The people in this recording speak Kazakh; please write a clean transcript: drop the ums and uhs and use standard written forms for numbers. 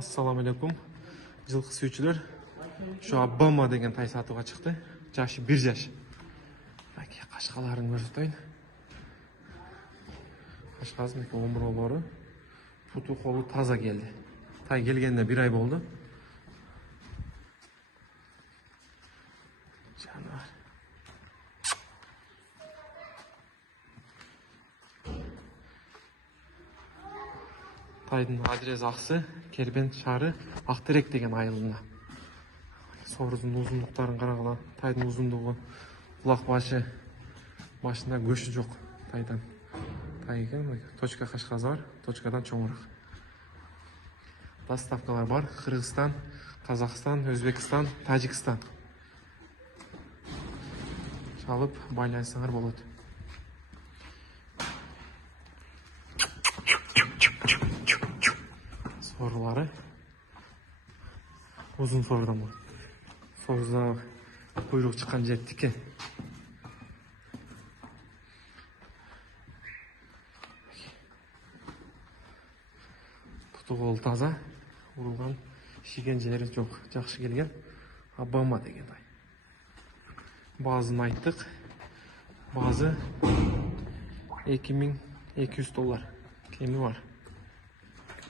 Ассаламу алейкум. Жылқы сүйүүчүлөр. Şu Обама деген тай сатууга чыкты. Жашы 1 жаш. Аке кашкаларын көрсөтөйүн. Кашкасын 11 болору. Путу колу таза келди. Тай келгенде 1 ай болду. Жанар. Тайдын адрес аксы, Кербен шаары, Актерек деген айылында. Сорудун узундуктарын карагыла. Тайдын узундугу, кулак башы, башында көшү жок тайдан. Тайдын точка кашказы бар, точкадан чоңураак. Доставкалар бар: Кыргызстан, Казакстан, Өзбекстан, Тажикстан. Чалып байланышсаңар болот. Сорулары uzun sorudan var. Soruda kuyruk çıkan jet tike. Putu kol taza, urulgan şigen jeri çok жақсы келген. Обама деген тай. Bazını ayttık. Bazı $2200 kemi var.